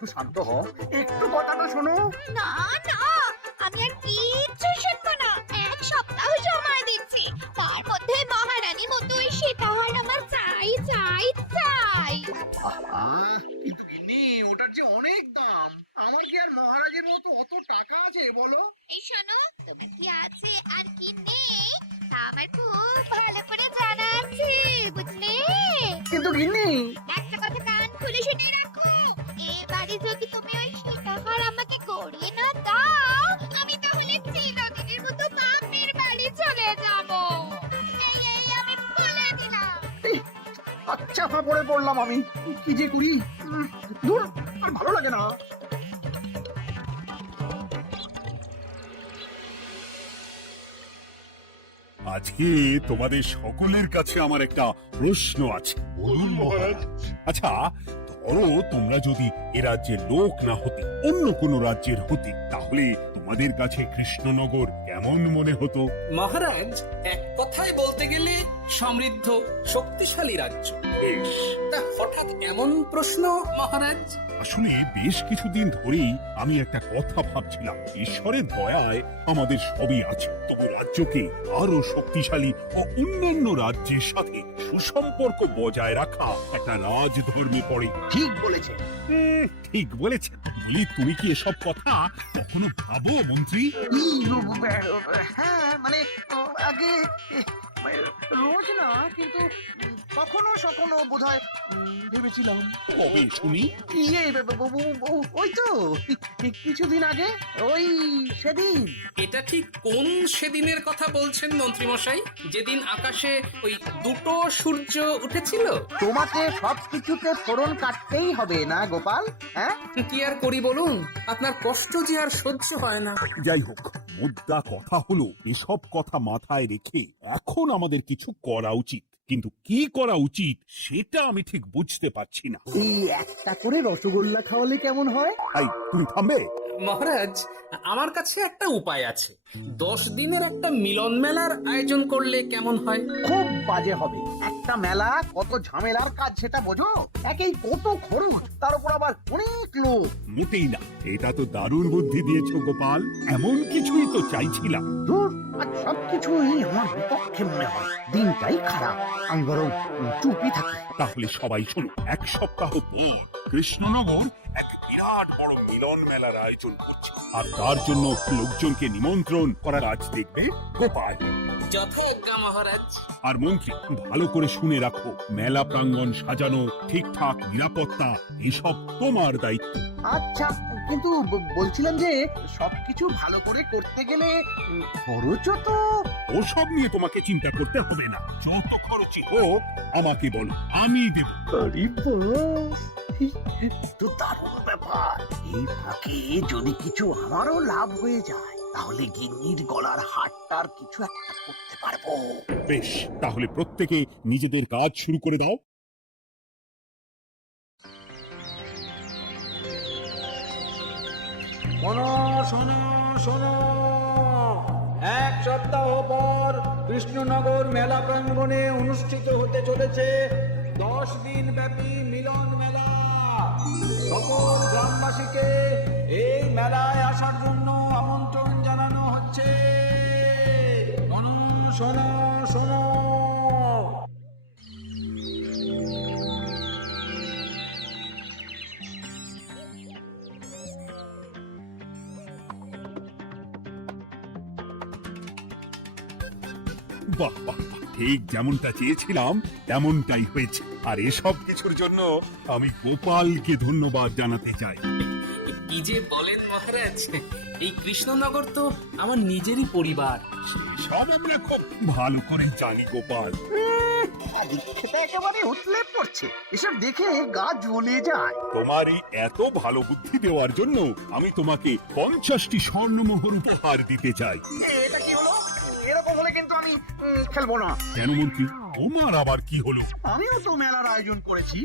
একটু শান্ত হও, একটু কথাটা শোনো। না না, আমি আর কিচ্ছু শুনবো না। এক সপ্তাহ সময় দিচ্ছি, তার মধ্যে মহারানী মতোই সীতাহার আমার চাই চাই চাই। কিন্তু গিন্নি, ওটার যে অনেক দাম। আমার কি আর মহারাজের মতো অত টাকা আছে বলো? এই শোনো, তুমি কি আছে আর কি নেই তা আমার খুব ভালো করে জানা আছে, বুঝলে? কিন্তু গিন্নি, একটা কথা কান খুলে শুনে রাখো, এবারে যদি তুমি ওই সীতাহার আমাকে গড়িয়ে না দাও, আমি তাহলে চিরদিনের মতো বাপের বাড়ি চলে যাব। এই আমি বলে দিলাম। আচ্ছা পড়ে পড়লাম আমি, কি যে করি। দূর, আর ভালো লাগে না। আজকে তোমাদের সকলের কাছে আমার একটা প্রশ্ন আছে। বলুন মহারাজ। আচ্ছা, ধরো তোমরা যদি এ রাজ্যের লোক না হতে, অন্য কোনো রাজ্যের হতে, তাহলে তোমাদের কাছে কৃষ্ণনগর কেমন মনে হতো? মহারাজ, এক কথায় বলতে গেলে সমৃদ্ধ শক্তিশালী রাজ্য। বেশ, তা হঠাৎ এমন প্রশ্ন মহারাজ? আসলে বেশ কিছুদিন ধরেই আমি একটা কথা ভাবছিলাম। ঈশ্বরের দয়ায় আমাদের সবই আছে, তবু রাজ্যকে আরো শক্তিশালী ও অন্যান্য রাজ্যের সাথে সুসম্পর্ক বজায় রাখা একটা রাজধর্মে পড়ে। ঠিক বলেছে। ঠিক বলেছে। বলি, তুমি কি এসব কথা কখনো ভাবো মন্ত্রী? হ্যাঁ, মানে আগে মানে রোজ না, কিন্তু কখনো সখনো বোধহয় ভেবেছিলাম। কবে শুনি? ইয়ে, ওই তো কিছুদিন আগে, ওই সেদিন। এটা ঠিক কোন সেদিনের কথা বলছেন মন্ত্রী মশাই? যেদিন আকাশে ওই দুটো সূর্য উঠেছিল? তোমাকে সবকিছুতে ফোড়ন কাটতেই হবে না গোপাল, হ্যাঁ? কি আর করি বলুন, আপনার কষ্ট যে আর সহ্য হয় না। যাই হোক, মুদ্রা কথা হলো, এসব কথা মাথায় রেখে এখন আমাদের কিছু করা উচিত। কিন্তু কি করা উচিত সেটা আমি ঠিক বুঝতে পারছি না। এই একটা করে রসগোল্লা খাওয়ালে কেমন হয়? এই, তুমি থামবে? মহারাজ, আমার কাছে একটা উপায় আছে। 10 দিনের একটা মিলন মেলার আয়োজন করলে কেমন হয়? খুব বাজে হবে। একটা মেলা কত ঝামেলার কাজ সেটা বোঝো? একেই কত খরচ, তার উপর আবার অনেক লোক। মোটেই না, এটা তো দারুণ বুদ্ধি দিয়েছো গোপাল। এমন কিছুই তো চাইছিলাম। দূর, আর সবকিছুই আমার বিপক্ষে মনে হয়। দিনটাই খারাপ, আমি বরং চুপই থাকি। তাহলে সবাই শোনো, এক সপ্তাহ পর কৃষ্ণনগর এক বিরাট বড় মিলন মেলার আয়োজন করছে, আর তার জন্য লোকজনকে নিমন্ত্রণ করার আজ দেখবে গোপাল। যথাজ্ঞা মহারাজ। আর মন্ত্রী, ভালো করে শুনে রাখো, মেলা প্রাঙ্গণ সাজানো, ঠিকঠাক নিরাপত্তা, এসব তোমার দায়িত্ব। আচ্ছা, কিন্তু বলছিলাম যে সবকিছু ভালো করে করতে গেলে খরচও তো। ওসব নিয়ে তোমাকে চিন্তা করতে হবে না। যত খরচই হোক আমাকে বলো, আমি দেব। আরে বাস, তো দারুণ ব্যাপার। এই ফাঁকে যদি কিছু আমারও লাভ হয়ে যায়, তাহলে গিন্নির গলার হারটার কিছু একটা করতে পারবো। বেশ, তাহলে প্রত্যেকে নিজেদের কাজ শুরু করে দাও। শোনো শোনো শোনো, এক সপ্তাহ পর কৃষ্ণনগর মেলা প্রাঙ্গণে অনুষ্ঠিত হতে চলেছে 10 দিন ব্যাপী মিলন মেলা। সকল গ্রামবাসীকে এই মেলায় আসার জন্য আমন্ত্রণ জানানো হচ্ছে। শোনো শোনো শোনো। বাহ বাহ বাহ, ঠিক যেমনটা চেয়েছিলাম তেমনটাই হয়েছে। আর এসব কিছুর জন্য আমি গোপালকে ধন্যবাদ জানাতে চাই। কি যে বলেন মহারাজ, এই কৃষ্ণনগর তো আমার নিজেরই পরিবার। সেসব আমরা খুব ভালো করে জানি গোপাল। খেতে একেবারে উতলে পড়ছে, এসব দেখে গা জ্বলে যায়। তোমারই এত ভালো বুদ্ধি দেওয়ার জন্য আমি তোমাকে 50টি স্বর্ণমোহর উপহার দিতে চাই। এটা কি হলো? এরকম হলে কিন্তু আমি খেলবো না। কেন মন্ত্রী, তোমার আবার কি হলো? আমিও তো মেলার আয়োজন করেছি,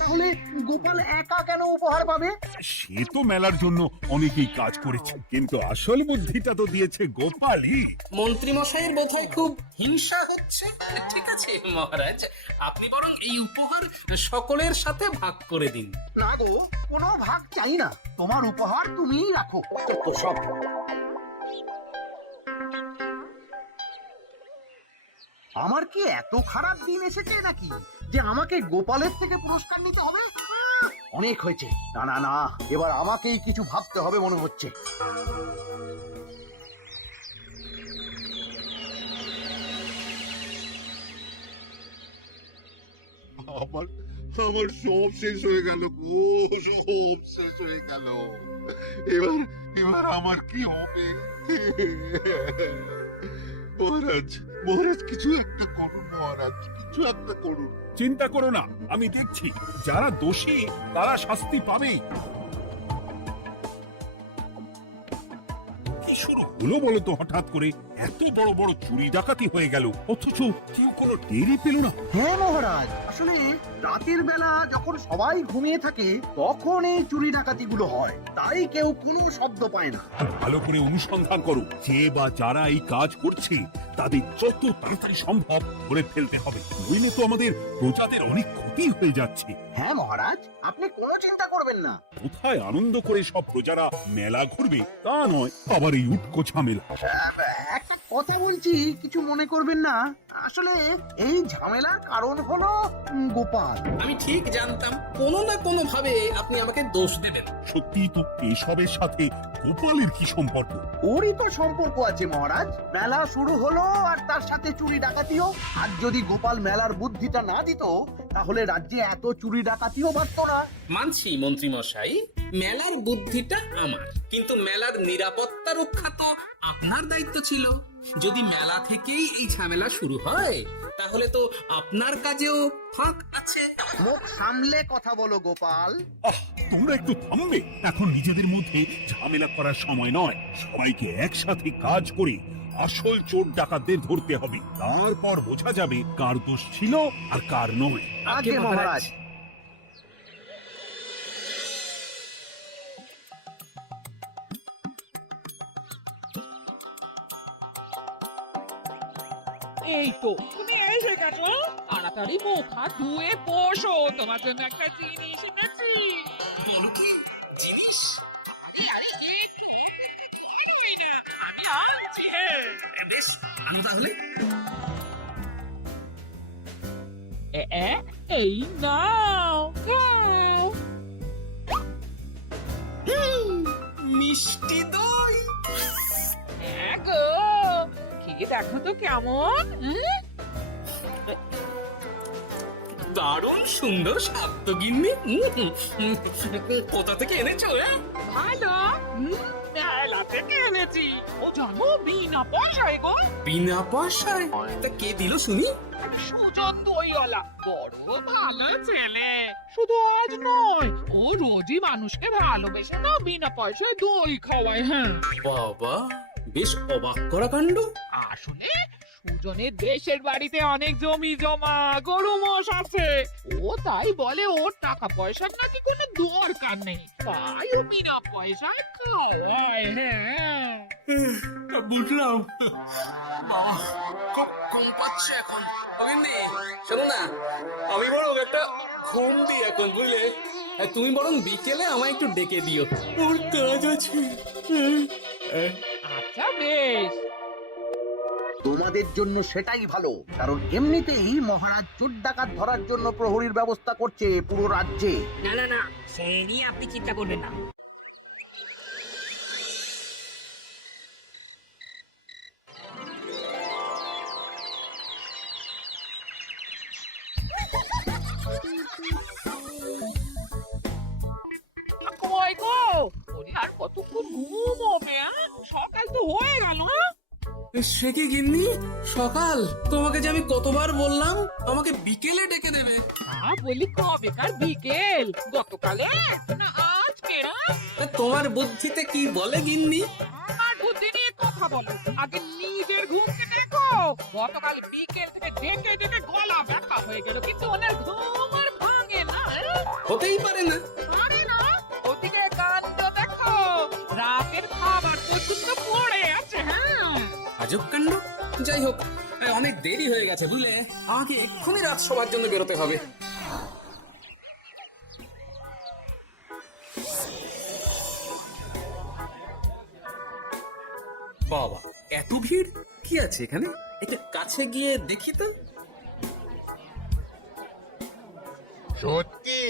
তাহলে গোপাল একা কেন উপহার পাবে? সে তো মেলার জন্য অনেকেই কাজ করেছে, কিন্তু আসল বুদ্ধিটা তো দিয়েছে গোপালই। মন্ত্রী মশাইয়ের বোধহয় খুব হিংসা হচ্ছে। ঠিক আছে মহারাজ, আপনি বরং এই উপহার সকলের সাথে ভাগ করে দিন। না গো, কোনো ভাগ চাই না, তোমার উপহার তুমিই রাখো। তো সব আমার কি এত খারাপ দিন এসেছে নাকি যে আমাকে গোপালের থেকে পুরস্কার নিতে হবে? অনেক হয়েছে। না না না, এবার আমাকেই কিছু ভাবতে হবে মনে হচ্ছে। আমার আমার সব শেষ হয়ে গেল গো, সব শেষ হয়ে গেল। এবার এবার আমার কি হবে? মহারাজ, মহারাজ কিছু একটা করুন, মহারাজ কিছু একটা করুন। চিন্তা করো না, আমি দেখছি যারা দোষী তারা শাস্তি পাবেই। কি শুরু হলো বলো তো হঠাৎ করে? এত বড় বড় চুরি ডাকাতি হয়ে গেল, অথচ কেউ কোনো টেরই পেল না। হ্যাঁ মহারাজ, আসলে রাতের বেলা যখন সবাই ঘুমিয়ে থাকে তখন এই চুরি ডাকাতিগুলো হয়, তাই কেউ কোনো শব্দ পায় না। ভালো করে অনুসন্ধান করো, যে বা যারা এই কাজ করছে তাদের যত তাড়াতাড়ি সম্ভব ধরে ফেলতে হবে, নইলে তো আমাদের প্রজাদের অনেক ক্ষতি হয়ে যাচ্ছে। হ্যাঁ মহারাজ, আপনি কোনো চিন্তা করবেন না। কোথায় আনন্দ করে সব প্রজারা মেলা ঘুরবে তা নয়, আবার এই উটকো ঝামেলা। একটা কথা বলছি, কিছু মনে করবেন না। আসলে এই ঝামেলার কারণ হলো গোপাল। আমি ঠিক জানতাম কোনো না কোনো ভাবে আপনি আমাকে দোষ দেবেন। সত্যি তো এসবের সাথে গোপালের কি সম্পর্ক? ওরই তো সম্পর্ক আছে মহারাজ। মেলা শুরু হলো আর তার সাথে চুরি ডাকাতিও। আর যদি গোপাল মেলার বুদ্ধিটা না দিত তাহলে রাজ্যে এত চুরি ডাকাতিও বাড়তো না। মানছি মন্ত্রী মশাই, মেলার বুদ্ধিটা আমার, কিন্তু মেলার নিরাপত্তা রক্ষা তো আপনার দায়িত্ব ছিল। যদি মেলা থেকেই এই ঝামেলা শুরু হয় তাহলে তো আপনার কাজেও ফাঁক আছে। মুখ সামলে কথা বলো গোপাল। তোমরা একটু থামবে? এখন নিজেদের মধ্যে ঝামেলা করার সময় নয়, সবাইকে একসাথে কাজ করে আসল চোর ডাকাতদের ধরতে হবে, তারপর বোঝা যাবে কার দোষ ছিল আর কার নয়। আগে মহারাজ। এই তো তুমি এসে গেছো, তাড়াতাড়ি মুখ হাত ধুয়ে বসো, তোমার জন্য একটা জিনিস এনেছি। বলো কি জিনিস? আরে একটু অপেক্ষা করোই না, আমি আনছি। বেশ, আনো তাহলে। এই নাও খাও। মিষ্টি দই। গো খেয়ে দেখো তো কেমন। দারুণ সুন্দর স্বাদ তো গিন্নি। কোথা থেকে এনেছো? ভালো, মেলা থেকে এনেছি। ও জানো, বিনা পয়সায় গো। বিনা পয়সায়? তা কে দিল শুনি? সুজন দইওয়ালা, বড় ভালো ছেলে। শুধু আজ নয়, ও রোজই মানুষকে ভালোবেসে না বিনা পয়সায় দই খাওয়ায়। হ্যাঁ, বাবা, বেশ অবাক করা কাণ্ড। আসলে সুজনের দেশের বাড়িতে অনেক জমি জমা, গরু মোষ আছে। ও তাই বলে ওর টাকা পয়সার নাকি কোনো দরকার নেই, তাই ও বিনা পয়সায় খাওয়ায়। হ্যাঁ, বুঝলাম। বাবা, খুব ঘুম পাচ্ছে এখন। গিন্নি, শোনো না, আমি বরং একটা ঘুম দিই এখন, বুঝলে? তুমি বরং বিকেলে আমায় একটু ডেকে দিও, ওর কাজ আছে। আচ্ছা বেশ। তোমাদের জন্য সেটাই ভালো, কারণ এমনিতেই মহারাজ চোর ডাকাত ধরার জন্য প্রহরীর ব্যবস্থা করছে পুরো রাজ্যে। না না না, সে নিয়ে আপনি চিন্তা করবেন না। কই গো, ওরে আর কতক্ষণ ঘুমোবে? সকাল তো হয়ে গেল। সে কি গিন্নি, সকাল? তোমাকে যে আমি কতবার বললাম আমাকে বিকেলে ডেকে দেবে। বলি কবেকার বিকেল, গতকালে না আজকে? তা তোমার বুদ্ধিতে কি বলে গিন্নি? আমার বুদ্ধি নিয়ে কথা কথা বলো, আগে নিজের ঘুমকে দেখো। গতকাল বিকেল থেকে ডেকে ডেকে গলা ব্যথা হয়ে গেল, কিন্তু ওনার ঘুম আর ভাঙে না। হতেই পারে না। আরে না, ওদিকে কাণ্ড দেখো, রাতের খাবার পর্যন্ত পড়ে আছে। হ্যাঁ, আজব কাণ্ড। যাই হোক, অনেক দেরি হয়ে গেছে বুঝলে, আমাকে এক্ষুনি রাত শোবার জন্য বেরোতে হবে। বাবা, এত ভিড় কি আছে এখানে? একটু কাছে গিয়ে দেখি তো। সত্যি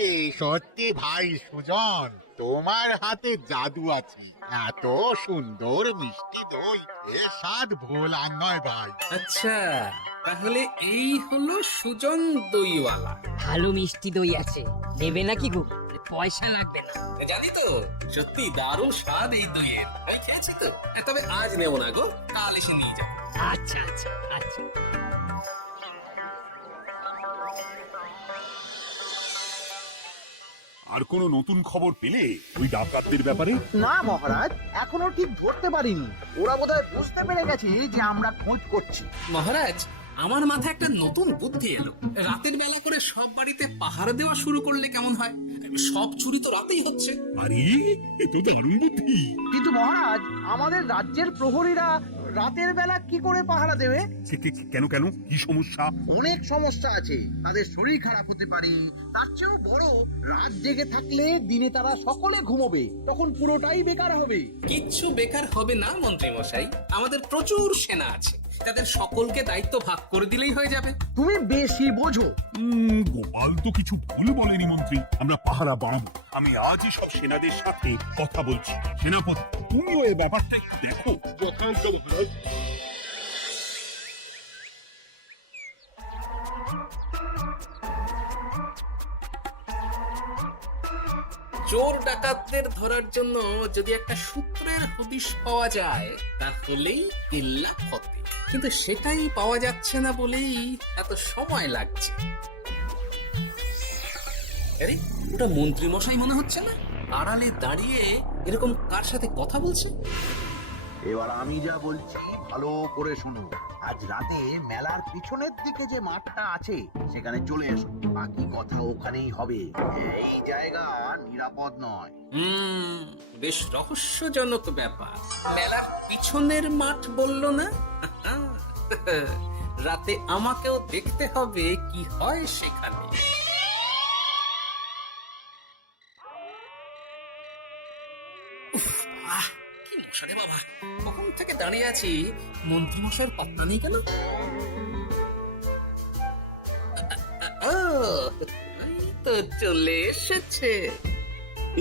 সত্যি ভাই সুজন, তোমার হাতে জাদু আছে। এত সুন্দর মিষ্টি দই, এ স্বাদ ভোলার নয় ভাই। আচ্ছা, তাহলে এই হলো সুজন দইওয়ালা। ভালো মিষ্টি দই আছে, নেবে নাকি গো? পয়সা লাগবে না। জানি তো, সত্যি দারুণ স্বাদ এই দইয়ের। আমি খেয়েছি তো। তবে আজ নেব না গো, কাল এসে নিয়ে যাবো। আচ্ছা আচ্ছা আচ্ছা। আর কোনো নতুন খবর পেলে ওই ডাকাতদের ব্যাপারে? না মহারাজ, এখনো ঠিক ধরতে পারিনি। ওরা বোধহয় বুঝতে পেরে গেছে যে আমরা খোঁজ করছি। মহারাজ, আমার মাথায় একটা নতুন বুদ্ধি এলো। রাতের বেলা করে সব বাড়িতে পাহারা দেওয়া শুরু করলে কেমন হয়? সব চুরি তো রাতেই হচ্ছে। আরে, এ তো দারুণ বুদ্ধি। কিন্তু মহারাজ, আমাদের রাজ্যের প্রহরীরা রাতের বেলা কি করে পাহারা দেবে? কেন কেন, কি সমস্যা? অনেক সমস্যা আছে। তাদের শরীর খারাপ হতে পারে, তার চেয়েও বড়, রাত জেগে থাকলে দিনে তারা সকলে ঘুমোবে, তখন পুরোটাই বেকার হবে। কিচ্ছু বেকার হবে না মন্ত্রী মশাই, আমাদের প্রচুর সেনা আছে। তাদের সকলকে দায়িত্ব ভাগ করে দিলেই হয়ে যাবে। তুমি বেশি বোঝো। গোপাল তো কিছু ভুল বলেনি মন্ত্রী, আমরা পাহারা বাড়াবো। আমি আজই সব সেনাদের সাথে কথা বলছি। সেনাপতি, তুমিও এই ব্যাপারটা একটু দেখো। যথাজ্ঞা মহারাজ। চোর ডাকাতদের ধরার জন্য যদি একটা সূত্রের হদিশ পাওয়া যায়, তাহলেই কিল্লা ফতে। কিন্তু সেটাই পাওয়া যাচ্ছে না বলেই এত সময় লাগছে। আরে, ওটা মন্ত্রী মশাই মনে হচ্ছে না? আড়ালে দাঁড়িয়ে এরকম কার সাথে কথা বলছে? এবার আমি যা বলছি ভালো করে শুনো। আজ রাতে মেলার পিছনের দিকে যে মাঠটা আছে সেখানে চলে এসো। বাকি কথা ওখানেই হবে। এই জায়গা নিরাপদ নয়। বেশ রহস্যজনক ব্যাপার। মেলার পিছনের মাঠ বললো না? রাতে আমাকেও দেখতে হবে কি হয় সেখানে। কি মশা রে বাবা, কখন থেকে দাঁড়িয়ে আছি, মন্ত্রী মশাইয়ের পাত্তা নেই কেন? এই তো চলে এসেছে।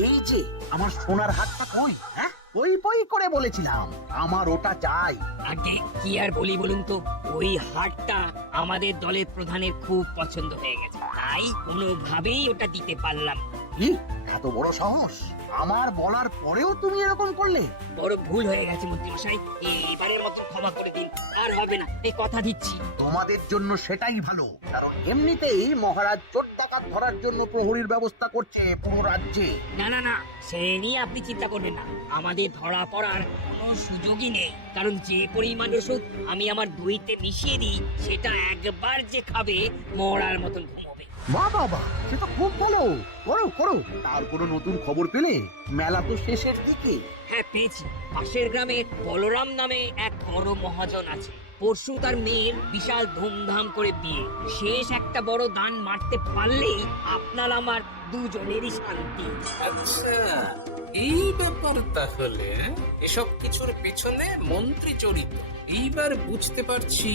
এই যে আমার সোনার হাতটা কই? হ্যাঁ, পই পই করে বলেছিলাম আমার ওটা চাই। আগে কি আর বলি বলুন তো, ওই হারটা আমাদের দলের প্রধানের খুব পছন্দ হয়ে গেছে, তাই কোনোভাবেই ওটা দিতে পারলাম না। কি এত বড় সাহস! আমার বলার পরেও তুমি এরকম করলে? বড় ভুল হয়ে গেছে মন্ত্রী মশাই, এবারের মতো ক্ষমা করে দিন, আর হবে না, এই কথা দিচ্ছি। তোমাদের জন্য সেটাই ভালো, কারণ এমনিতেই মহারাজ চোর ডাকাত ধরার জন্য প্রহরীর ব্যবস্থা করছে পুরো রাজ্যে। না না না, সে নিয়ে আপনি চিন্তা করবেন না, আমাদের ধরা পড়ার কোনো সুযোগই নেই, কারণ যে পরিমাণ ওষুধ আমি আমার দইতে মিশিয়ে দিই, সেটা একবার যে খাবে মরার মতন ঘুমোবে। বাহ বাবা, সে তো খুব ভালো। করো করো। তার কোনো নতুন খবর পেলে? মেলা তো শেষের দিকে। হ্যাঁ পেয়েছি, পাশের গ্রামে বলরাম নামে এক বড় মহাজন আছে। পরশু তার মেয়ের বিশাল ধুমধাম করে বিয়ে। শেষ একটা বড় দান মারতে পারলেই আপনার আমার দুজনেরই শান্তি। আচ্ছা, এই ব্যাপার তাহলে। এসব কিছুর পেছনে মন্ত্রী জড়িত। এইবার বুঝতে পারছি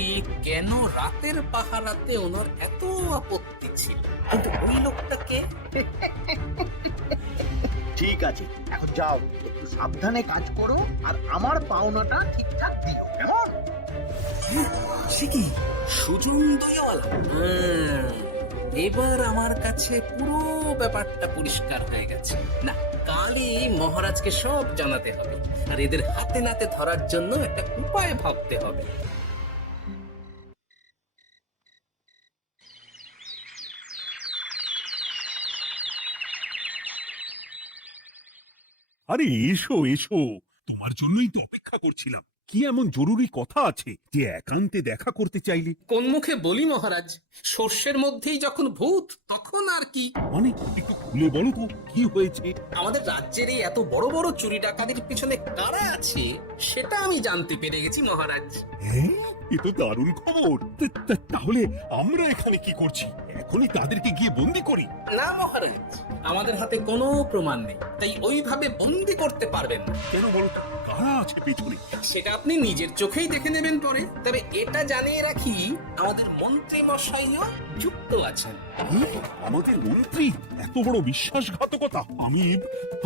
কেন রাতের পাহারাতে ওনার এত আপত্তি ছিল। কিন্তু ওই লোকটাকে ঠিক আছে, এখন যাও, একটু সাবধানে কাজ করো, আর আমার পাওনাটা ঠিকঠাক দিও, কেমন? সে কি সুজন দয়াওয়ালা? এবার আমার কাছে পুরো ব্যাপারটা পরিষ্কার হয়ে গেছে। না, কালই মহারাজকে সব জানাতে হবে, আর এদের হাতে নাতে ধরার জন্য একটা উপায় ভাবতে হবে। আরে এসো এসো, তোমার জন্যই তো অপেক্ষা করছিলাম। কি এমন জরুরি কথা আছে যে একান্তে দেখা করতে চাইলে? কোন মুখে বলি মহারাজ, সর্ষের মধ্যেই যখন ভূত তখন আর কি। মানে একটু খুলে বলো তো কি হয়েছে? আমাদের রাজ্যের এই এত বড় বড় চুরি ডাকাতির পিছনে কারা আছে সেটা আমি জানতে পেরে গেছি মহারাজ। হ্যাঁ, এ তো দারুণ খবর। তাহলে আমরা এখানে কি করছি? এখনই তাদেরকে গিয়ে বন্দি করি? না মহারাজ, আমাদের হাতে কোনো প্রমাণ নেই, তাই ওইভাবে বন্দি করতে পারবেন না। কেন বলো তো, কারা আছে পেছনে? সেটা আপনি নিজের চোখেই দেখে নেবেন পরে। তবে এটা জানিয়ে রাখি, আমাদের মন্ত্রী মশাইও যুক্ত আছেন। আমাদের মন্ত্রী? এত বড় বিশ্বাসঘাতকতা!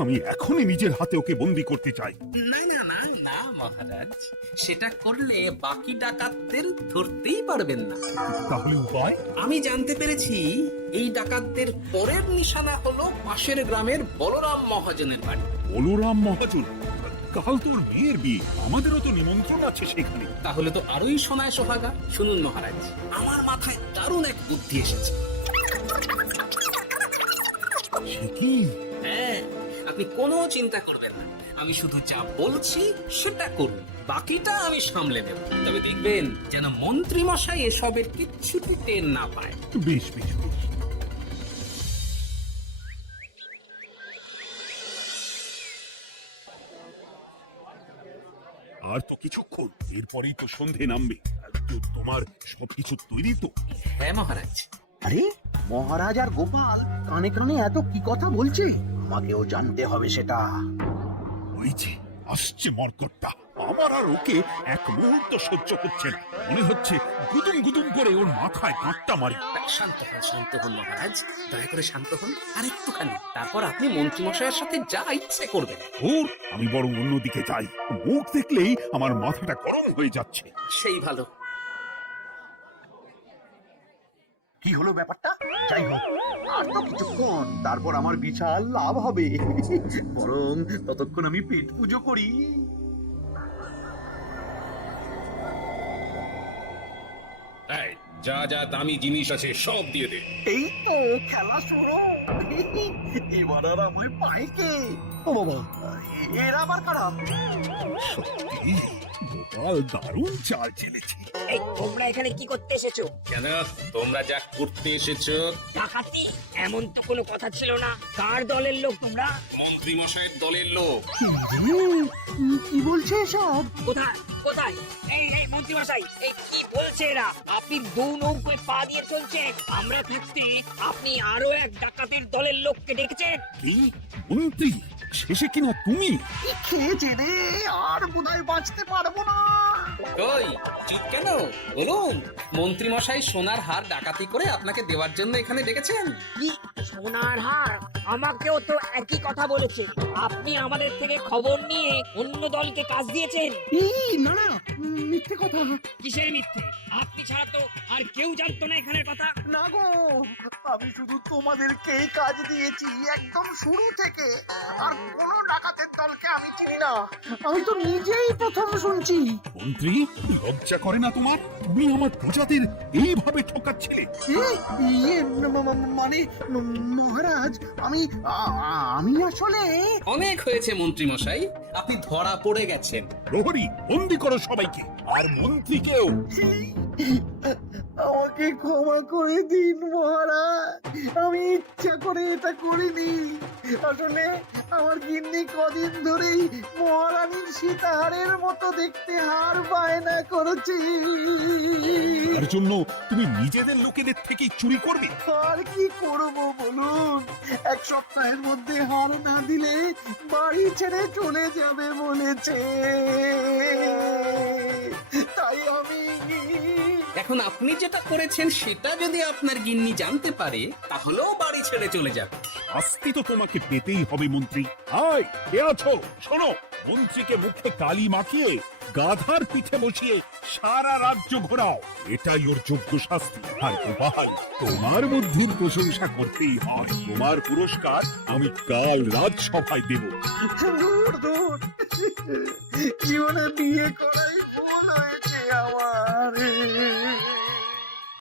আমি এখনই নিজের হাতে ওকে বন্দি করতে চাই। না না না না মহারাজ, সেটা করলে বাকি ডাকাতদের ধরতেই পারবেন না। তাহলে উপায়? আমি জানতে পেরেছি এই ডাকাতদের পরের নিশানা হলো পাশের গ্রামের বলরাম মহাজনের বাড়ি। বলরাম মহাজন? কাল তোর বিয়ের বিয়ে, আমাদেরও তো নিমন্ত্রণ আছে সেখানে। তাহলে তো আরোই সোনায় সোহাগা। শুনুন মহারাজ, আমার মাথায় দারুণ এক বুদ্ধি এসেছে। সে কি? হ্যাঁ, আপনি কোনো চিন্তা করবেন না, আমি শুধু যা বলছি সেটা করুন, বাকিটা আমি সামলে নেব। তবে দেখবেন যেন মন্ত্রী মশাই এসবের কিচ্ছুটি টের না পায়। বেশ বেশ বেশ। আর তো কিছুক্ষণ, এরপরেই তো সন্ধে নামবে। তোমার সবকিছু তৈরি তো? হ্যাঁ মহারাজ। আরে মহারাজ আর গোপাল কানে কানে এত কি কথা বলছে, আমাকেও জানতে হবে সেটা। ওই যে আসছে মর্কটটা, আমার আর ওকে এক মুহূর্ত সহ্য করছে না। মনে হচ্ছে গুদুম গুদুম করে ওর মাথায় কাঁটটা মারি। শান্ত হন মহারাজ, দয়া করে শান্ত হন আর একটুখানি, তারপর আপনি মন্ত্রী মশাইয়ের সাথে যা ইচ্ছে করবেন। ওর আমি বরং অন্যদিকে যাই, মুখ দেখলেই আমার মাথাটা গরম হয়ে যাচ্ছে। সেই ভালো। কি হলো ব্যাপারটা? যাই হোক, আর তো কিছুক্ষণ, তারপর আমার বিশাল লাভ হবে। বরং ততক্ষণ আমি পেট পুজো করি। যা যা দামি জিনিস আছে সব দিয়ে দে। এই তো খেলা শুরু। এবার আর আমায় পায় কে? ও বাবা, এরা আবার কারা? সত্যি গোপাল দারুণ চাল চেলেছে। এই তোমরা এখানে কি করতে এসেছো? কেন তোমরা যা করতে এসেছো? ডাকাতি? এমন তো কোনো কথা ছিল না। কার দলের লোক তোমরা? মন্ত্রী মশাইয়ের দলের লোক। কি বলছে এসব? কোথায় কোথায়? এই মন্ত্রী মশাই, এই কি বলছে এরা? আপনি দু নৌকোয় পা দিয়ে চলছেন, আমরা থাকতে আপনি আরো এক ডাকাতের দলের লোককে ডেকেছেন। কি মন্ত্রী? শেষে কিনা তুমি? খেয়েছে রে, আর বোধহয় বাঁচতে পারবো না। কই চুপ কেন? বলুন, মন্ত্রী মশাই সোনার হার ডাকাতি করে আপনাকে দেওয়ার জন্য এখানে ডেকেছেন। কি সোনার হার? আমাকেও তো একই কথা বলেছে। আপনি আমাদের থেকে খবর নিয়ে অন্য দলকে কাজ দিয়েছেন। না না, মিথ্যে কথা। কিসের মিথ্যে? আপনি ছাড়া তো আর কেউ জানতো না এখানের কথা। না গো, আমি শুধু তোমাদেরকেই কাজ দিয়েছি একদম শুরু থেকে। আর কোনো ডাকাতের দলকে আমি চিনি না, আমি তো নিজেই প্রথম শুনছি। মন্ত্রী, লজ্জা করে না তোমার? তুমি আমার প্রজাদের এইভাবে ঠকাচ্ছিলে। মানে মহারাজ, আমি আসলে অনেক হয়েছে মন্ত্রী মশাই, আপনি ধরা পড়ে গেছেন। প্রহরী, বন্দি করো সবাইকে, আর মন্ত্রীকেও। আমাকে ক্ষমা করে দিন মহারাজ, আমি ইচ্ছা করে এটা করিনি। আসলে আমার গিন্নি কদিন ধরেই মহারানীর সীতাহারের মতো দেখতে হার বায়না করেছি। তার জন্য তুমি নিজেদের লোকেদের থেকে চুরি করবে? আর কি করব বলুন, এক সপ্তাহের মধ্যে হার না দিলে বাড়ি ছেড়ে চলে যাবে বলেছে। তাই আমি এখন আপনি যেটা করেছেন সেটা যদি আপনার গিন্নি জানতে পারে, তাহলেও বাড়ি ছেড়ে চলে যাবে। শাস্তি তো তোমাকে পেতেই হবে মন্ত্রী। হাই, কে আছো? শোনো, মন্ত্রীকে মুখে কালি মাখিয়ে গাধার পিঠে বসিয়ে সারা রাজ্য ঘোরাও, এটাই ওর যোগ্য শাস্তি। আর গোপাল, তোমার বুদ্ধির প্রশংসা করতেই হয়। তোমার পুরস্কার আমি কাল রাজসভায় দেব। দূর দূর, জীবনে বিয়ে করাই ভুল হয়েছে আমার।